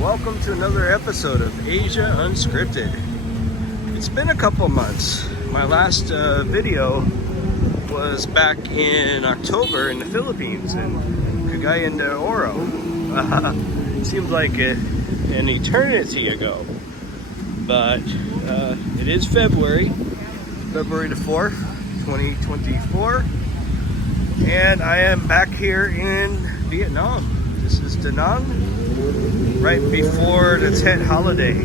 Welcome to another episode of Asia Unscripted. It's been a couple months. My last video was back in October in the Philippines, in Cagayan de Oro. Seems like an eternity ago, but it is February the 4th, 2024, and I am back here in Vietnam. This is Danang, right before the Tet holiday.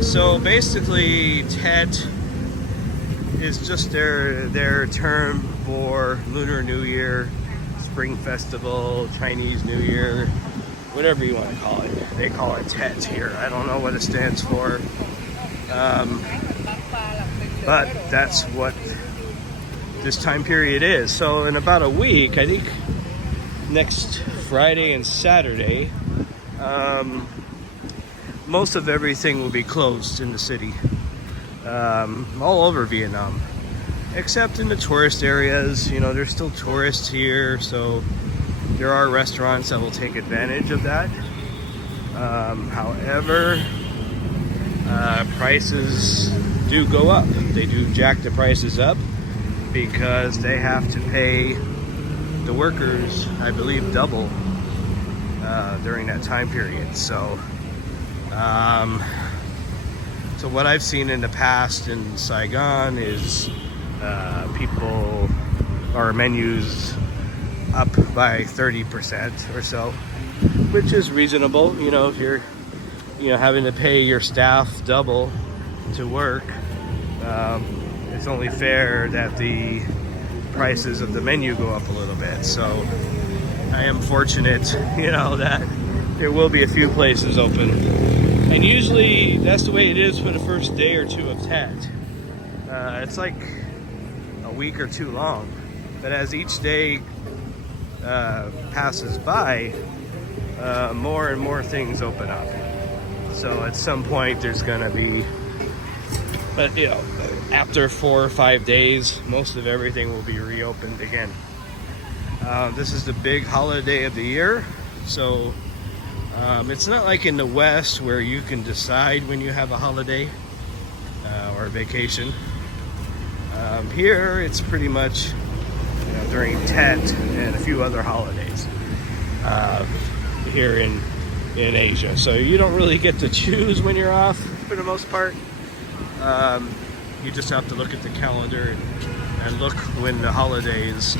So basically, Tet is just their term for Lunar New Year, Spring Festival, Chinese New Year, whatever you want to call it. They call it Tet here. I don't know what it stands for, but that's what this time period is. So in about a week, I think next Friday and Saturday, most of everything will be closed in the city, all over Vietnam, except in the tourist areas. You know, there's still tourists here, so there are restaurants that will take advantage of that. However, prices do go up. They do jack the prices up because they have to pay the workers, I believe, double during that time period. So what I've seen in the past in Saigon is people or menus up by 30% or so, which is reasonable. You know, if you're having to pay your staff double to work, it's only fair that the prices of the menu go up a little bit. So I am fortunate, that there will be a few places open, and usually that's the way it is for the first day or two of Tet. It's like a week or two long, but as each day passes by, more and more things open up. So at some point there's gonna be, but after 4 or 5 days, most of everything will be reopened again. This is the big holiday of the year, so it's not like in the West where you can decide when you have a holiday or a vacation. Here it's pretty much during Tet and a few other holidays here in Asia. So you don't really get to choose when you're off for the most part. You just have to look at the calendar and look when the holidays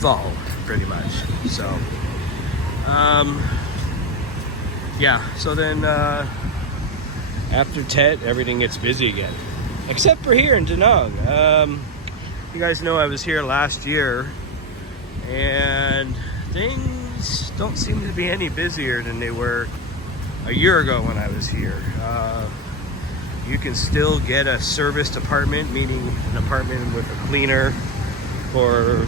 fall, pretty much. So so then after Tet, everything gets busy again, except for here in Danang. You guys know I was here last year, and things don't seem to be any busier than they were a year ago when I was here. You can still get a serviced apartment, meaning an apartment with a cleaner, for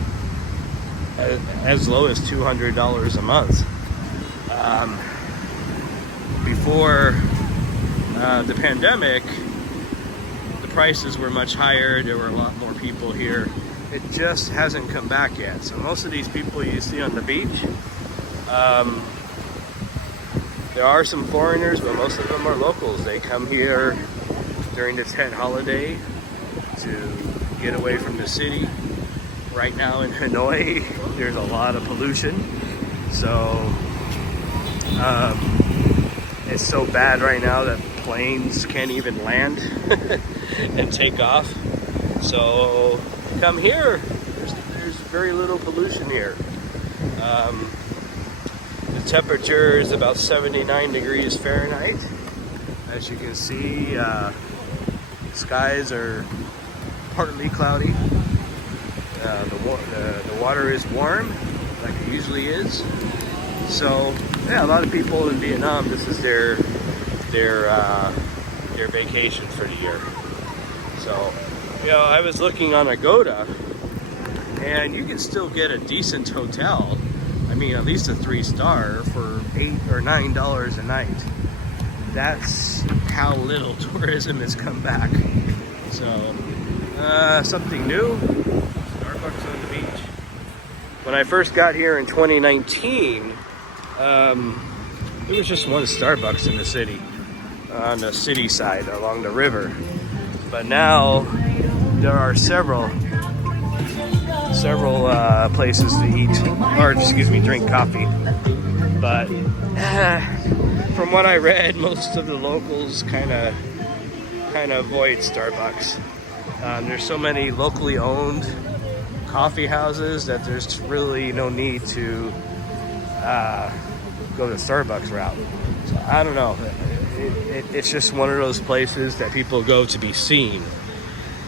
as low as $200 a month. Before the pandemic, the prices were much higher. There were a lot more people here. It just hasn't come back yet. So most of these people you see on the beach, there are some foreigners, but most of them are locals. They come here during the Tet holiday to get away from the city. Right now in Hanoi, there's a lot of pollution. So it's so bad right now that planes can't even land and take off. So come here. There's very little pollution here. The temperature is about 79 degrees Fahrenheit. As you can see, skies are partly cloudy. The water is warm, like it usually is. So yeah, a lot of people in Vietnam, this is their vacation for the year. So I was looking on Agoda, and you can still get a decent hotel. I mean, at least a 3-star for $8 or $9 a night. That's how little tourism has come back. So something new. Starbucks on the beach. when I first got here in 2019, there was just one Starbucks in the city, on the city side along the river. But now there are several places to eat, or excuse me, drink coffee. But from what I read, most of the locals kind of avoid Starbucks. There's so many locally owned coffee houses that there's really no need to go the Starbucks route. So I don't know. It's just one of those places that people go to be seen.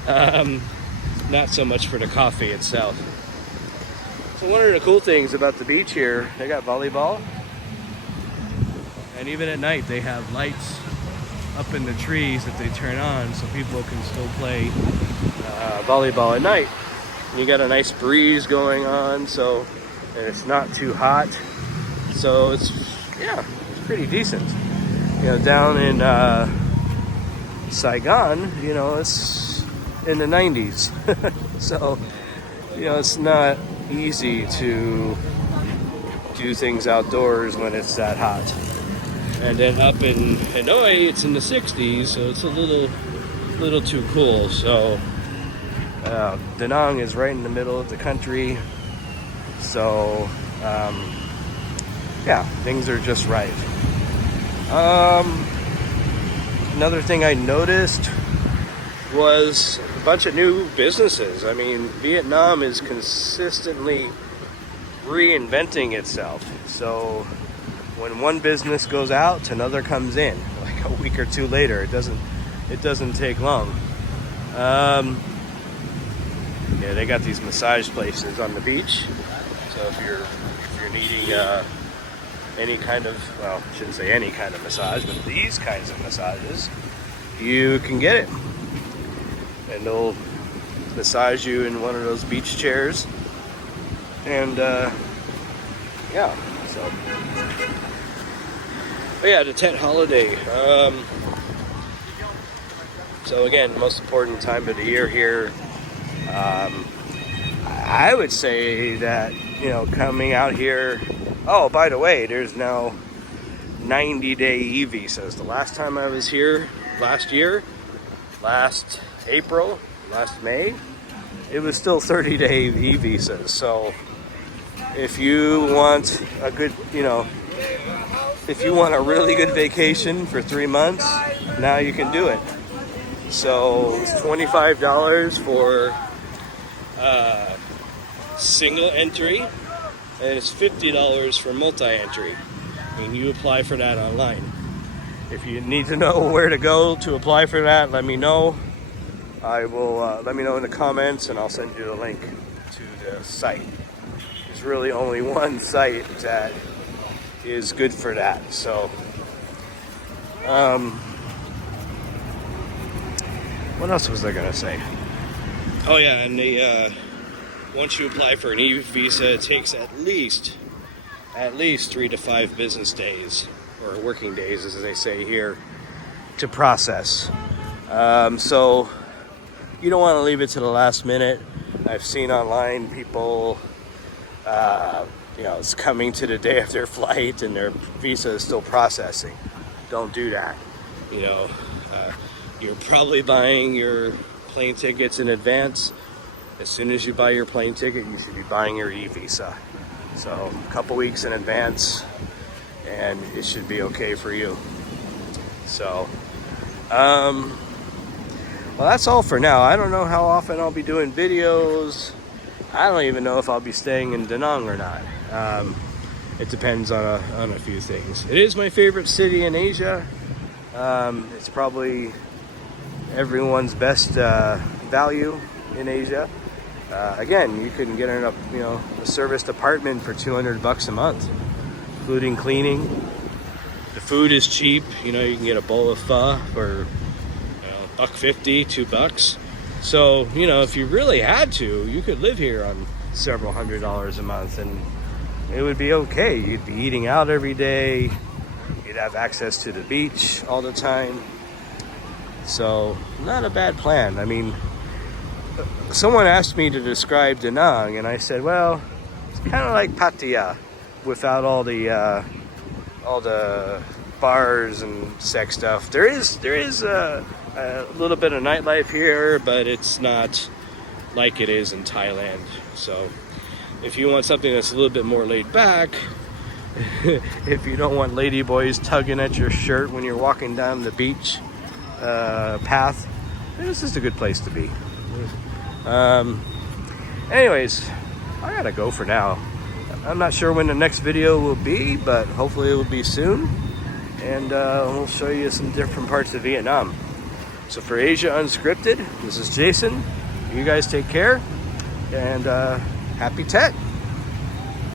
Not so much for the coffee itself. So one of the cool things about the beach here, they got volleyball. And even at night, they have lights up in the trees that they turn on so people can still play volleyball at night. And you got a nice breeze going on, and it's not too hot. So it's pretty decent. You know, down in Saigon, you know, it's in the 90s. So, you know, it's not easy to do things outdoors when it's that hot. And then up in Hanoi, it's in the 60s, so it's a little too cool. So Danang is right in the middle of the country. So things are just right. Another thing I noticed was a bunch of new businesses. I mean, Vietnam is consistently reinventing itself. So when one business goes out, another comes in like a week or two later. It doesn't take long. They got these massage places on the beach. So if you're needing any kind of, well, I shouldn't say any kind of massage, but these kinds of massages, you can get it. And they'll massage you in one of those beach chairs. And so. But yeah, the Tet holiday. So again, most important time of the year here. I would say that, you know, coming out here. Oh, by the way, there's now 90-day e-visas. The last time I was here, last April, last May, it was still 30-day e-visas. So if you want a good, you know, if you want a really good vacation for 3 months, now you can do it. So it's $25 for single entry, and it's $50 for multi-entry. And you apply for that online. If you need to know where to go to apply for that, let me know. I will let me know in the comments, and I'll send you the link to the site. There's really only one site that is good for that. So what else was I gonna say? Oh yeah, and once you apply for an e-visa, it takes at least 3 to 5 business days, or working days as they say here, to process. So you don't want to leave it to the last minute. I've seen online people it's coming to the day of their flight and their visa is still processing. Don't do that. You're probably buying your plane tickets in advance. As soon as you buy your plane ticket, you should be buying your e-visa. So a couple weeks in advance, and it should be okay for you. So, well, that's all for now. I don't know how often I'll be doing videos. I don't even know if I'll be staying in Danang or not. It depends on a few things. It is my favorite city in Asia. It's probably everyone's best value in Asia. Again, you can get a serviced apartment for $200 a month, including cleaning. The food is cheap. You can get a bowl of pho for $1.50, $2. So, if you really had to, you could live here on several $100s a month, and it would be okay. You'd be eating out every day. You'd have access to the beach all the time. So, not a bad plan. I mean, someone asked me to describe Danang, and I said, well, it's kind of like Pattaya without all the bars and sex stuff. There is a little bit of nightlife here, but it's not like it is in Thailand. So if you want something that's a little bit more laid back, if you don't want lady boys tugging at your shirt when you're walking down the beach path, this is a good place to be. Anyways, I gotta go for now. I'm not sure when the next video will be, but hopefully it will be soon. And we'll show you some different parts of Vietnam. So for Asia Unscripted, this is Jason. You guys take care, and happy Tet.